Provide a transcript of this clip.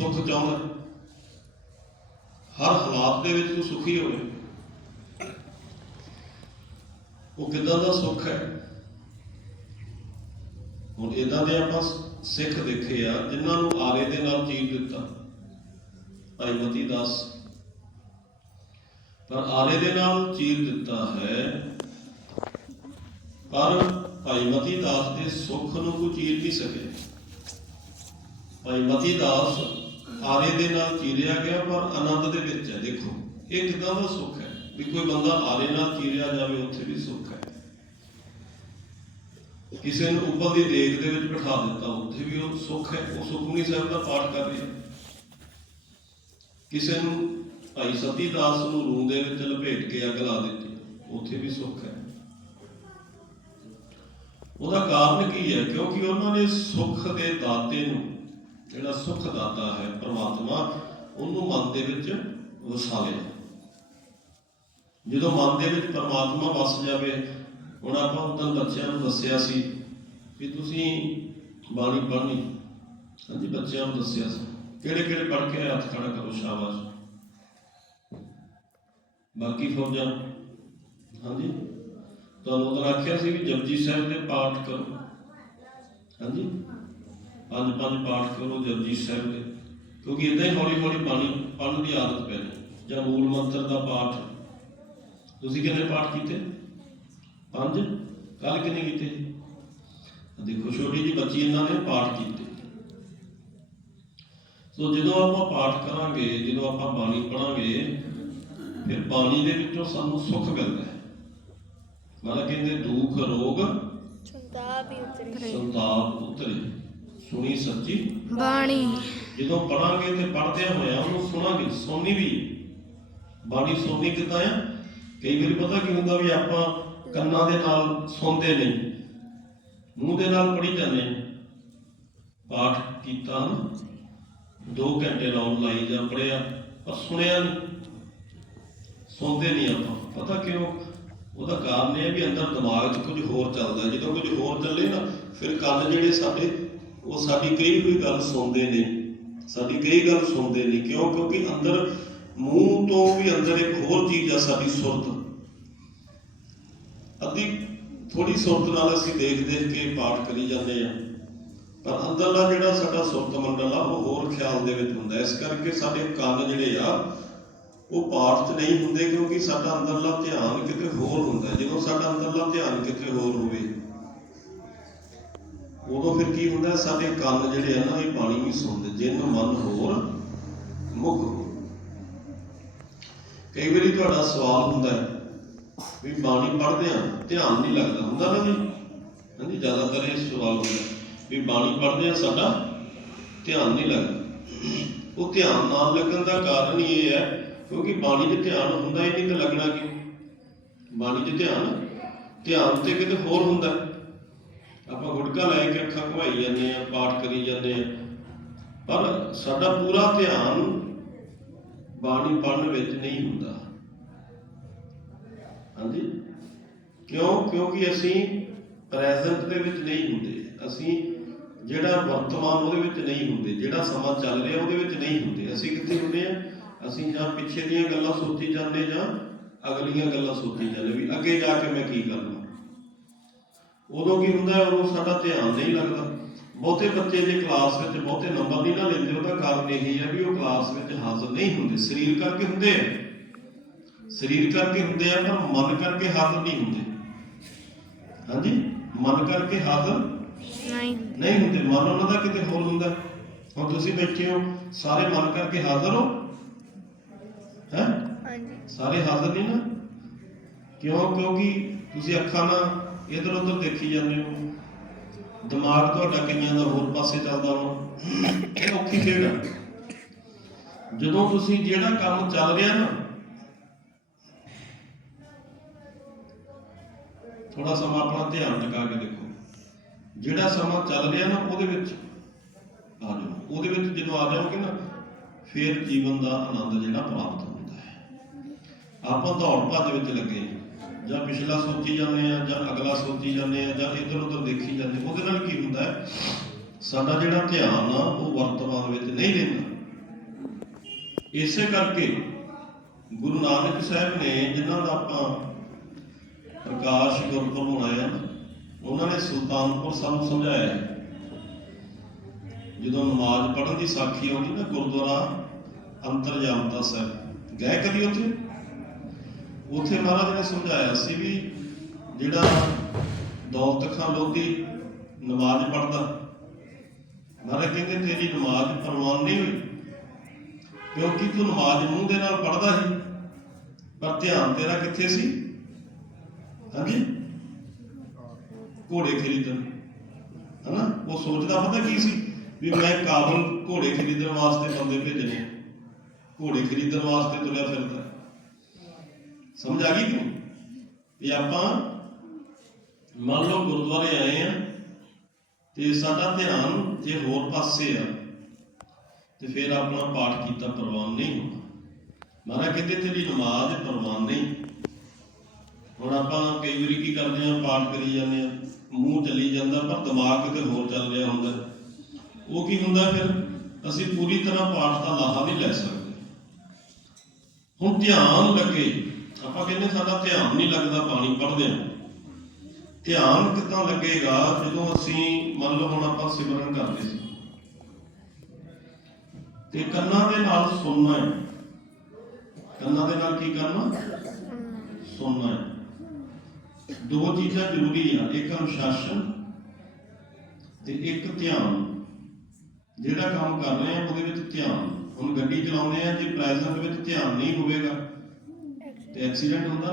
ਸੁੱਖ ਚਾਹੁੰਦਾ ਹਰ ਹਾਲਾਤ ਦੇ ਵਿੱਚ ਤੂੰ ਸੁਖੀ ਹੋਵੇ ਉਹ ਕਿੱਦਾਂ ਦਾ ਸੁੱਖ ਹੈ? ਹੁਣ ਇਦਾਂ ਦੇ ਆਪਾਂ ਸਿੱਖ ਦੇਖੇ ਆ, ਜਿਨ੍ਹਾਂ ਨੂੰ ਆਰੇ ਦੇ ਨਾਲ ਚੀਰ ਦਿੱਤਾ। ਭਾਈ ਮਤੀ ਦਾਸ। ਪਰ ਆਰੇ ਦੇ ਨਾਲ ਚੀਰ ਦਿੱਤਾ ਹੈ। ਪਰ ਭਾਈ ਮਤੀ ਦਾਸ ਦੇ ਸੁੱਖ ਨੂੰ ਕੋਈ ਚੀਰ ਨਹੀਂ ਸਕੇ ਭਾਈ ਮਤੀ ਦਾਸ ਆਰੇ ਦੇ ਨਾਲ ਚੀਰਿਆ ਗਿਆ ਪਰ ਆਨੰਦ ਦੇ ਵਿੱਚ ਹੈ। ਦੇਖੋ, ਇਹ ਕਿਦਾਂ ਦਾ ਸੁੱਖ ਹੈ? ਵੀ ਕੋਈ ਬੰਦਾ ਆਰੇ ਨਾਲ ਚੀਰਿਆ ਜਾਵੇ, ਉੱਥੇ ਵੀ ਸੁੱਖ ਹੈ। ਕਿਸੇ ਨੂੰ ਉੱਪਰ ਦੀ ਦੇਖ ਦੇ ਵਿੱਚ ਬਿਠਾ ਦਿੱਤਾ, ਉੱਥੇ ਵੀ ਉਹ ਸੁੱਖ ਹੈ। ਉਹ ਸੁਖਮਨੀ ਸਾਹਿਬ ਦਾ ਪਾਠ ਕਰ ਰਿਹਾ ਕਿਸੇ ਨੂੰ ਭਾਈ ਸਤੀ ਦਾਸ ਨੂੰ ਰੂੰ ਦੇ ਵਿੱਚ ਲਪੇਟ ਕੇ ਅੱਗ ਲਾ ਦਿੱਤੀ, ਉੱਥੇ ਵੀ ਸੁੱਖ ਹੈ। ਉਹਦਾ ਕਾਰਨ ਕੀ ਹੈ? ਕਿਉਂਕਿ ਉਹਨਾਂ ਨੇ ਸੁੱਖ ਦੇ ਦਾਤੇ ਨੂੰ ਜਿਹੜਾ ਸੁੱਖ ਦਾਤਾ ਹੈ, ਪ੍ਰਮਾਤਮਾ, ਉਹਨੂੰ ਮਨ ਦੇ ਵਿੱਚ ਵਸਾ ਲਿਆ ਜਦੋਂ ਮਨ ਦੇ ਵਿੱਚ ਪ੍ਰਮਾਤਮਾ ਵਸ ਜਾਵੇ, ਹੁਣ ਆਪਾਂ ਉਦੋਂ ਬੱਚਿਆਂ ਨੂੰ ਦੱਸਿਆ ਸੀ ਵੀ ਤੁਸੀਂ ਬਾਣੀ ਪੜ੍ਹਨੀ। ਹਾਂਜੀ ਬੱਚਿਆਂ ਨੂੰ ਦੱਸਿਆ ਸੀ। ਕਿਹੜੇ ਕਿਹੜੇ ਪੜ੍ਹ ਕੇ ਆਏ? ਹੱਥ ਖੜਾ ਕਰੋ ਸ਼ਾਬਾਸ਼। ਬਾਕੀ ਫੌਜਾਂ। ਹਾਂਜੀ। ਤੁਹਾਨੂੰ ਤਾਂ ਆਖਿਆ ਸੀ ਵੀ ਜਪਜੀ ਸਾਹਿਬ ਦੇ ਪਾਠ ਕਰੋ। ਹਾਂਜੀ। ਪੰਜ ਪੰਜ ਪਾਠ ਕਰੋ ਜਪਜੀ ਸਾਹਿਬ ਦੇ। ਕਿਉਂਕਿ ਇਦਾਂ ਹੀ ਹੌਲੀ ਹੌਲੀ ਬਾਣੀ ਪੜ੍ਹਨ ਦੀ ਆਦਤ ਪੈ ਜਾਏ ਜਾਂ ਮੂਲ ਮੰਤਰ ਦਾ ਪਾਠ। ਤੁਸੀਂ ਕਿੰਨੇ ਪਾਠ ਕੀਤੇ? ਪੰਜ? ਕੱਲ ਕਿੰਨੇ ਕੀਤੇ ਦੇਖੋ ਛੋਟੀ ਜੀ ਬੱਚੀ ਇਹਨਾਂ ਨੇ ਪਾਠ ਕੀਤੇ। ਸੋ ਜਦੋਂ ਆਪਾਂ ਪਾਠ ਕਰਾਂਗੇ ਜਦੋਂ ਆਪਾਂ ਬਾਣੀ ਪੜਾਂਗੇ ਫਿਰ ਬਾਣੀ ਦੇ ਵਿੱਚੋਂ ਸਾਨੂੰ ਸੁੱਖ ਮਿਲਦਾ ਹੈ। ਮਤਲਬ ਕਹਿੰਦੇ ਦੁੱਖ ਰੋਗ ਵੀ ਉਤਰੇ। ਸੰਤਾਪ ਉਤਰੇ। ਸੁਣੀ ਸੱਚੀ? ਬਾਣੀ। ਜਦੋਂ ਪੜਾਂਗੇ ਤੇ ਪੜਦਿਆਂ ਹੋਇਆ ਉਹਨੂੰ ਸੁਣਾਂਗੇ ਸੁਣਨੀ ਵੀ ਬਾਣੀ ਸੁਣਨੀ ਕਿੱਦਾਂ ਆ? ਕਈ ਵਾਰੀ ਪਤਾ ਕੀ ਹੁੰਦਾ ਵੀ ਆਪਾਂ ਕੰਨਾਂ ਦੇ ਨਾਲ ਸੁਣਦੇ ਨਹੀਂ। ਮੂੰਹ ਦੇ ਨਾਲ ਪੜੀ ਜਾਂਦੇ। ਪਾਠ ਕੀਤਾ ਦੋ ਘੰਟੇ ਲਾਉਣ ਲਾਈ ਜਾਂ ਪੜਿਆ ਪਰ ਸੁਣਿਆ ਨਹੀਂ। ਸੁਣਦੇ ਨਹੀਂ ਆਪਾਂ। ਪਤਾ ਕਿਉਂ? ਉਹਦਾ ਕਾਰਨ ਇਹ ਵੀ ਅੰਦਰ ਦਿਮਾਗ 'ਚ ਕੁਝ ਹੋਰ ਚੱਲਦਾ। ਜਦੋਂ ਕੁਝ ਹੋਰ ਚੱਲੇ ਨਾ ਫਿਰ ਕੰਨ ਜਿਹੜੇ ਸਾਡੇ ਉਹ ਸਾਡੀ ਕਈ ਕੋਈ ਗੱਲ ਸੁਣਦੇ ਨੇ, ਸਾਡੀ ਕਈ ਗੱਲ ਸੁਣਦੇ ਨੇ, ਕਿਉਂ? ਕਿਉਂਕਿ ਅੰਦਰ ਮੂੰਹ ਤੋਂ ਵੀ ਅੰਦਰ ਇੱਕ ਹੋਰ ਚੀਜ਼ ਆ ਸਾਡੀ ਸੁਰਤ। ਅੱਧੀ ਥੋੜੀ ਸੁਰਤ ਨਾਲ ਅਸੀਂ ਦੇਖ ਦੇਖ ਕੇ ਪਾਠ ਕਰੀ ਜਾਂਦੇ ਆ ਪਰ ਅੰਦਰਲਾ ਜਿਹੜਾ ਸਾਡਾ ਸੁਰਤ ਮੰਡਲ ਆ ਉਹ ਹੋਰ ਖਿਆਲ ਦੇ ਵਿੱਚ ਹੁੰਦਾ। ਇਸ ਕਰਕੇ ਸਾਡੇ ਕੰਨ ਜਿਹੜੇ ਆ, ਉਹ ਪਾਠ 'ਚ ਨਹੀਂ ਹੁੰਦੇ, ਕਿਉਂਕਿ ਸਾਡਾ ਅੰਦਰਲਾ ਧਿਆਨ ਕਿਤੇ ਹੋਰ ਹੁੰਦਾ। ਜਦੋਂ ਸਾਡਾ ਅੰਦਰਲਾ ਧਿਆਨ ਕਿਤੇ ਹੋਰ ਹੋਵੇ ਉਦੋਂ ਫਿਰ ਕੀ ਹੁੰਦਾ, ਸਾਡੇ ਕੰਨ ਜਿਹੜੇ ਆ ਨਾ, ਇਹ ਬਾਣੀ ਵੀ ਸੁਣਦੇ, ਜਿੰਨ ਮਨ ਹੋਰ ਮੁਖ ਹੋਰ। ਕਈ ਵਾਰੀ ਤੁਹਾਡਾ ਸਵਾਲ ਹੁੰਦਾ ਹੈ ਵੀ ਬਾਣੀ ਪੜ੍ਹਦੇ ਆ ਧਿਆਨ ਨਹੀਂ ਲੱਗਦਾ, ਹੁੰਦਾ ਨਾ ਜੀ ਹਾਂਜੀ, ਜ਼ਿਆਦਾਤਰ ਇਹ ਸਵਾਲ ਹੁੰਦਾ ਵੀ ਬਾਣੀ ਪੜ੍ਹਦੇ ਆ ਸਾਡਾ ਧਿਆਨ ਨਹੀਂ ਲੱਗਦਾ ਉਹ ਧਿਆਨ ਨਾ ਲੱਗਣ ਦਾ ਕਾਰਨ ਹੀ ਇਹ ਹੈ, ਕਿਉਂਕਿ ਬਾਣੀ 'ਚ ਧਿਆਨ ਹੁੰਦਾ ਹੀ ਨਹੀਂ ਤਾਂ ਲੱਗਣਾ ਕੀ ਬਾਣੀ 'ਚ ਧਿਆਨ ਧਿਆਨ ਤੇ ਕਿਤੇ ਹੋਰ ਹੁੰਦਾ ਹੈ। ਆਪਾਂ ਗੁਟਕਾ ਲੈ ਕੇ ਅੱਖਾਂ ਘਵਾਈ ਜਾਂਦੇ ਆ ਪਾਠ ਕਰੀ ਜਾਂਦੇ ਆ ਪਰ ਸਾਡਾ ਪੂਰਾ ਧਿਆਨ ਬਾਣੀ ਪੜ੍ਹਨ ਵਿੱਚ ਨਹੀਂ ਹੁੰਦਾ। ਹਾਂਜੀ? ਕਿਉਂ? ਕਿਉਂਕਿ ਅਸੀਂ ਪ੍ਰੈਜ਼ੈਂਟ ਦੇ ਵਿੱਚ ਨਹੀਂ ਹੁੰਦੇ। ਅਸੀਂ ਜਿਹੜਾ ਵਰਤਮਾਨ ਉਹਦੇ ਵਿੱਚ ਨਹੀਂ ਹੁੰਦੇ। ਜਿਹੜਾ ਸਮਾਂ ਚੱਲ ਰਿਹਾ ਉਹਦੇ ਵਿੱਚ ਨਹੀਂ ਹੁੰਦੇ। ਅਸੀਂ ਕਿੱਥੇ ਹੁੰਦੇ ਆ ਅਸੀਂ ਜਾਂ ਪਿੱਛੇ ਦੀਆਂ ਗੱਲਾਂ ਸੋਚੀ ਜਾਂਦੇ ਜਾਂ ਅਗਲੀਆਂ ਗੱਲਾਂ ਸੋਚੀ ਜਾਂਦੇ ਵੀ ਅੱਗੇ ਜਾ ਕੇ ਮੈਂ ਕੀ ਕਰਨਾ। ਉਦੋਂ ਕੀ ਹੁੰਦਾ ਉਦੋਂ ਸਾਡਾ ਧਿਆਨ ਨਹੀਂ ਲੱਗਦਾ। ਬਹੁਤੇ ਬੱਚੇ ਜੇ ਕਲਾਸ ਵਿੱਚ ਬਹੁਤੇ ਨੰਬਰ ਨਹੀਂ ਨਾ ਲੈਂਦੇ ਉਹਦਾ ਕਾਰਨ ਇਹ ਹੈ ਵੀ ਉਹ ਕਲਾਸ ਵਿੱਚ ਹਾਜ਼ਰ ਨਹੀਂ ਹੁੰਦੇ। ਸਰੀਰ ਕਰਕੇ ਹੁੰਦੇ ਆ। ਸਰੀਰ ਕਰਕੇ ਹੁੰਦੇ ਆ ਪਰ ਮਨ ਕਰਕੇ ਹਾਜ਼ਰ ਨਹੀਂ ਹੁੰਦੇ। ਹਾਂਜੀ? ਮਨ ਕਰਕੇ ਹਾਜ਼ਰ ਨਹੀਂ। ਨਹੀਂ ਹੁੰਦੇ। ਮਨ ਉਹਨਾਂ ਦਾ ਕਿਤੇ ਹੋਰ ਹੁੰਦਾ। ਹੁਣ ਤੁਸੀਂ ਬੈਠੇ ਹੋ ਸਾਰੇ ਮਨ ਕਰਕੇ ਹਾਜ਼ਰ ਹੋ? ਹੈ? ਹਾਂਜੀ। ਸਾਰੇ ਹਾਜ਼ਰ ਨਹੀਂ ਨਾ? ਕਿਉਂ? ਕਿਉਂਕਿ ਤੁਸੀਂ ਅੱਖਾਂ ਨਾਲ ਇਧਰ ਉਧਰ ਦੇਖੀ ਜਾਂਦੇ ਹੋ। ਦਿਮਾਗ ਤੁਹਾਡਾ ਕਈਆਂ ਦਾ ਹੋਰ ਪਾਸੇ ਚੱਲਦਾ ਹੋਣਾ। ਇਹ ਔਖੀ ਖੇਡ ਆ। ਜਦੋਂ ਤੁਸੀਂ ਜਿਹੜਾ ਕੰਮ ਚੱਲ ਰਿਹਾ ਨਾ ਥੋੜਾ ਸਮਾਂ ਆਪਣਾ ਧਿਆਨ ਟਿਕਾ ਕੇ ਦੇਖੋ। ਜਿਹੜਾ ਸਮਾਂ ਚੱਲ ਰਿਹਾ ਨਾ, ਉਹਦੇ ਵਿੱਚ ਆ ਜਾਓ। ਉਹਦੇ ਵਿੱਚ ਜਦੋਂ ਆ ਜਾਓਗੇ ਨਾ, ਫਿਰ ਜੀਵਨ ਦਾ ਆਨੰਦ ਜਿਹੜਾ ਪ੍ਰਾਪਤ ਹੁੰਦਾ ਹੈ। ਆਪਾਂ ਦੌੜ ਭੱਜ ਵਿੱਚ ਲੱਗੇ ਹਾਂ। ਜਾਂ ਪਿਛਲਾ ਸੋਚੀ ਜਾਂਦੇ ਆ ਜਾਂ ਅਗਲਾ ਸੋਚੀ ਜਾਂਦੇ ਆ ਜਾਂ ਇਧਰ ਉਧਰ ਦੇਖੀ ਜਾਂਦੇ ਉਹਦੇ ਨਾਲ ਕੀ ਹੁੰਦਾ ਹੈ? ਸਾਡਾ ਜਿਹੜਾ ਧਿਆਨ ਆ ਉਹ ਵਰਤਮਾਨ ਵਿੱਚ ਨਹੀਂ ਰਹਿੰਦਾ। ਇਸੇ ਕਰਕੇ ਗੁਰੂ ਨਾਨਕ ਸਾਹਿਬ ਨੇ ਜਿਨ੍ਹਾਂ ਦਾ ਆਪਾਂ ਪ੍ਰਕਾਸ਼ ਗੁਰਪੁਰਬ ਮਨਾਇਆ ਨਾ, ਉਹਨਾਂ ਨੇ ਸੁਲਤਾਨਪੁਰ ਸਾਨੂੰ ਸਮਝਾਇਆ ਹੈ। ਜਦੋਂ ਨਮਾਜ਼ ਪੜਨ ਦੀ ਸਾਖੀ ਆਉਂਦੀ ਨਾ ਗੁਰਦੁਆਰਾ ਅੰਤਰਜਾਮਤਾ ਸਾਹਿਬ ਗਏ ਕਦੀ ਉੱਥੇ? ਉੱਥੇ ਮਹਾਰਾਜ ਨੇ ਸਮਝਾਇਆ ਸੀ ਵੀ ਜਿਹੜਾ ਦੌਲਤ ਖਾਂ ਲੋਧੀ ਨਮਾਜ਼ ਪੜਦਾ ਮਹਾਰਾਜ ਕਹਿੰਦੇ ਤੇਰੀ ਨਮਾਜ਼ ਪ੍ਰਵਾਨ ਨਹੀਂ ਹੋਈ, ਕਿਉਂਕਿ ਤੂੰ ਨਮਾਜ਼ ਮੂੰਹ ਦੇ ਨਾਲ ਪੜ੍ਹਦਾ ਸੀ, ਪਰ ਧਿਆਨ ਤੇਰਾ ਕਿੱਥੇ ਸੀ? ਹਾਂਜੀ? ਘੋੜੇ ਖਰੀਦਣ। ਹਨਾ? ਉਹ ਸੋਚਦਾ ਪਤਾ ਕੀ ਸੀ? ਵੀ ਮੈਂ ਕਾਬਲ ਘੋੜੇ ਖਰੀਦਣ ਵਾਸਤੇ ਬੰਦੇ ਭੇਜਣੇ ਆ। ਘੋੜੇ ਖਰੀਦਣ ਵਾਸਤੇ ਤੁਰਿਆ ਫਿਰਦਾ। ਸਮਝ ਆ ਗਈ ਕਿ ਵੀ ਆਪਾਂ ਮੰਨ ਲਓ ਗੁਰਦੁਆਰੇ ਆਏ ਆ ਤੇ ਸਾਡਾ ਧਿਆਨ ਜੇ ਹੋਰ ਪਾਸੇ ਆ ਤੇ ਫਿਰ ਆਪਣਾ ਪਾਠ ਕੀਤਾ ਪ੍ਰਵਾਨ ਨਹੀਂ ਹੋਣਾ। ਮਹਾਰਾਜ ਕਹਿੰਦੇ ਤੇਰੀ ਨਮਾਜ਼ ਪ੍ਰਵਾਨ ਨਹੀਂ। ਹੁਣ ਆਪਾਂ ਕਈ ਵਾਰੀ ਕੀ ਕਰਦੇ ਆ, ਪਾਠ ਕਰੀ ਜਾਂਦੇ ਆ, ਮੂੰਹ ਚਲੀ ਜਾਂਦਾ, ਪਰ ਦਿਮਾਗ ਕਿਤੇ ਹੋਰ ਚੱਲ ਰਿਹਾ ਹੁੰਦਾ। ਉਹ ਕੀ ਹੁੰਦਾ ਫਿਰ? ਅਸੀਂ ਪੂਰੀ ਤਰ੍ਹਾਂ ਪਾਠ ਦਾ ਲਾਹਾ ਨਹੀਂ ਲੈ ਸਕਦੇ ਹੁਣ ਧਿਆਨ ਲੱਗੇ ਆਪਾਂ ਕਹਿੰਦੇ ਸਾਡਾ ਧਿਆਨ ਨਹੀਂ ਲੱਗਦਾ, ਪਾਣੀ ਪੜ੍ਹਦੇ ਆ ਧਿਆਨ ਕਿਦਾਂ ਲੱਗੇਗਾ ਜਦੋਂ ਅਸੀਂ ਮੰਨ ਲਓ ਹੁਣ ਆਪਾਂ ਸਿਮਰਨ ਕਰਦੇ ਸੀ। ਤੇ ਕੰਨਾਂ ਦੇ ਨਾਲ ਸੁਣਨਾ ਹੈ। ਕੰਨਾਂ ਦੇ ਨਾਲ ਕੀ ਕਰਨਾ? ਸੁਣਨਾ ਹੈ। ਦੋ ਚੀਜ਼ਾਂ ਜ਼ਰੂਰੀ ਆ, ਇੱਕ ਅਨੁਸ਼ਾਸਨ ਤੇ ਇੱਕ ਧਿਆਨ। ਜਿਹੜਾ ਕੰਮ ਕਰ ਰਹੇ ਆ ਉਹਦੇ ਵਿੱਚ ਧਿਆਨ। ਹੁਣ ਗੱਡੀ ਚਲਾਉਂਦੇ ਆ ਜੇ ਪ੍ਰੈਜ਼ੈਂਟ ਵਿੱਚ ਧਿਆਨ ਨਹੀਂ ਹੋਵੇਗਾ ਤੇ ਐਕਸੀਡੈਂਟ ਹੁੰਦਾ